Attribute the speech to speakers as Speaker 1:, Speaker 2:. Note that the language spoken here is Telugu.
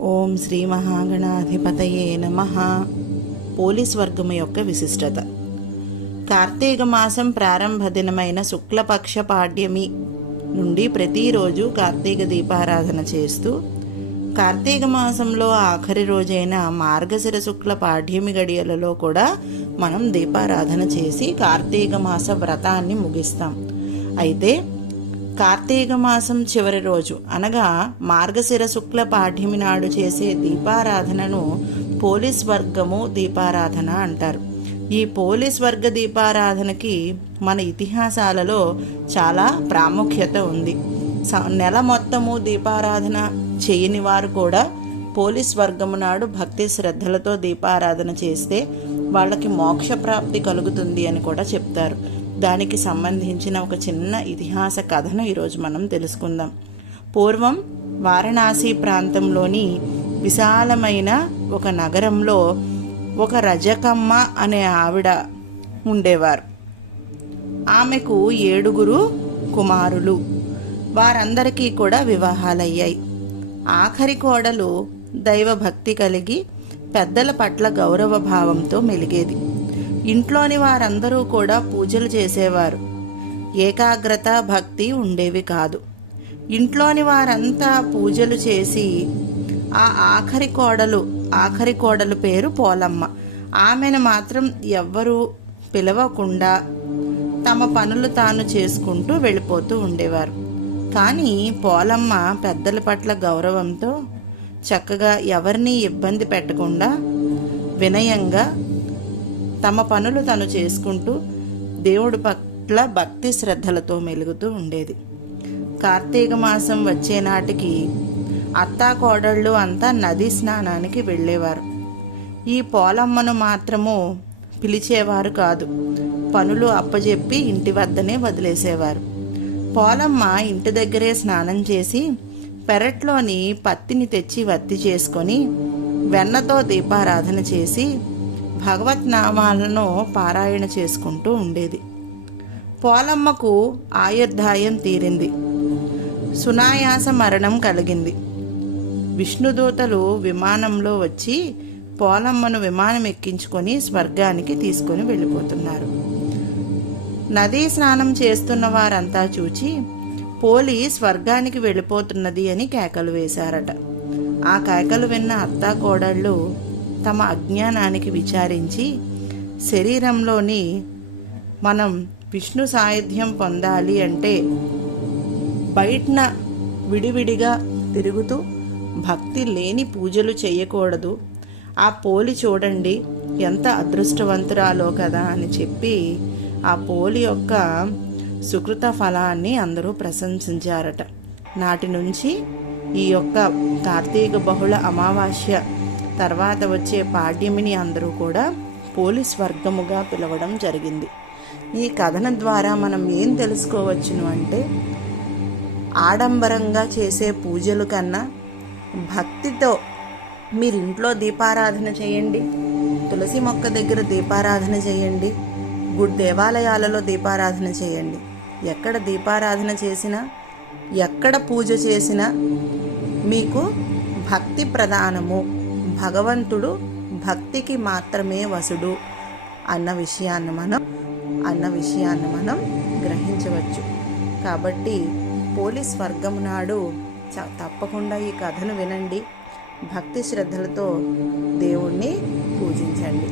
Speaker 1: ఓం శ్రీ మహాగణాధిపతయే నమ. పోలీస్ వర్గము యొక్క విశిష్టత. కార్తీక మాసం ప్రారంభ దినమైన శుక్లపక్ష పాడ్యమి నుండి ప్రతిరోజు కార్తీక దీపారాధన చేస్తూ కార్తీక మాసంలో ఆఖరి రోజైన మార్గశిర శుక్ల పాడ్యమి గడియలలో కూడా మనం దీపారాధన చేసి కార్తీక మాస వ్రతాన్ని ముగిస్తాం. అయితే కార్తీక మాసం చివరి రోజు. అనగా మార్గశిర శుక్ల పాఠ్యమి నాడు చేసే దీపారాధనను పోలీస్ వర్గము దీపారాధన అంటారు. ఈ పోలీస్ వర్గ దీపారాధనకి మన ఇతిహాసాలలో చాలా ప్రాముఖ్యత ఉంది. స- నెల మొత్తము దీపారాధన చేయని వారు కూడా పోలీస్ వర్గము నాడు భక్తి శ్రద్ధలతో దీపారాధన చేస్తే వాళ్ళకి మోక్ష ప్రాప్తి కలుగుతుంది అని కూడా చెప్తారు. దానికి సంబంధించిన ఒక చిన్న ఇతిహాస కథను ఈరోజు మనం తెలుసుకుందాం. పూర్వం వారణాసి ప్రాంతంలోని విశాలమైన ఒక నగరంలో ఒక రజకమ్మ అనే ఆవిడ ఉండేవారు. ఆమెకు ఏడుగురు కుమారులు. వారందరికీ కూడా వివాహాలయ్యాయి. ఆఖరి కోడలు దైవభక్తి కలిగి పెద్దల పట్ల గౌరవ భావంతో మెలిగేది. ఇంట్లోని వారందరూ కూడా పూజలు చేసేవారు. ఏకాగ్రత భక్తి ఉండేవి కాదు. ఇంట్లోని వారంతా పూజలు చేసి ఆ ఆఖరి కోడలు ఆఖరి కోడలు పేరు పోలమ్మ. ఆమెను మాత్రం ఎవ్వరూ పిలవకుండా తమ పనులు తాను చేసుకుంటూ వెళ్ళిపోతూ ఉండేవారు. కానీ పోలమ్మ పెద్దల పట్ల గౌరవంతో చక్కగా ఎవరిని ఇబ్బంది పెట్టకుండా వినయంగా తమ పనులు తను చేసుకుంటూ దేవుడి పట్ల భక్తి శ్రద్ధలతో మెలుగుతూ ఉండేది. కార్తీక మాసం వచ్చే నాటికి అత్తా కోడళ్ళు అంతా నదీ స్నానానికి వెళ్ళేవారు. ఈ పోలమ్మను మాత్రము పిలిచేవారు కాదు. పనులు అప్పజెప్పి ఇంటి వద్దనే వదిలేసేవారు. పోలమ్మ ఇంటి దగ్గరే స్నానం చేసి పెరట్లోని పత్తిని తెచ్చి వత్తి చేసుకొని వెన్నతో దీపారాధన చేసి భగవత్ నామాలను పారాయణ చేసుకుంటూ ఉండేది. పోలమ్మకు ఆయుర్దాయం తీరింది. సునాయాస మరణం కలిగింది. విష్ణుదూతలు విమానంలో వచ్చి పోలమ్మను విమానం ఎక్కించుకొని స్వర్గానికి తీసుకొని వెళ్ళిపోతున్నారు. నదీ స్నానం చేస్తున్న వారంతా చూచి పోలి స్వర్గానికి వెళ్ళిపోతున్నది అని కేకలు వేశారట. ఆ కేకలు విన్న అత్తా కోడళ్ళు తమ అజ్ఞానానికి విచారించి శరీరంలోని మనం విష్ణు సాయుధ్యం పొందాలి అంటే బయటన విడివిడిగా తిరుగుతూ భక్తి లేని పూజలు చేయకూడదు. ఆ పోలి చూడండి ఎంత అదృష్టవంతురాలో కదా అని చెప్పి ఆ పోలి యొక్క సుకృత ఫలాన్ని అందరూ ప్రశంసించారట. నాటి నుంచి ఈ యొక్క కార్తీక బహుళ అమావాస్య తర్వాత వచ్చే పాడ్యమిని అందరూ కూడా పోలీస్ వర్గముగా పిలవడం జరిగింది. ఈ కథన ద్వారా మనం ఏం తెలుసుకోవచ్చును అంటే ఆడంబరంగా చేసే పూజలు కన్నా భక్తితో మీరు ఇంట్లో దీపారాధన చేయండి తులసి మొక్క దగ్గర దీపారాధన చేయండి గుడ్ దేవాలయాలలో దీపారాధన చేయండి. ఎక్కడ దీపారాధన చేసినా ఎక్కడ పూజ చేసినా మీకు భక్తి ప్రధానము. భగవంతుడు భక్తికి మాత్రమే వసుడు అన్న విషయాన్ని మనం అన్న విషయాన్ని మనం గ్రహించవచ్చు. కాబట్టి పోలీస్ వర్గం నాడు తప్పకుండా ఈ కథను వినండి. భక్తి శ్రద్ధలతో దేవుణ్ణి పూజించండి.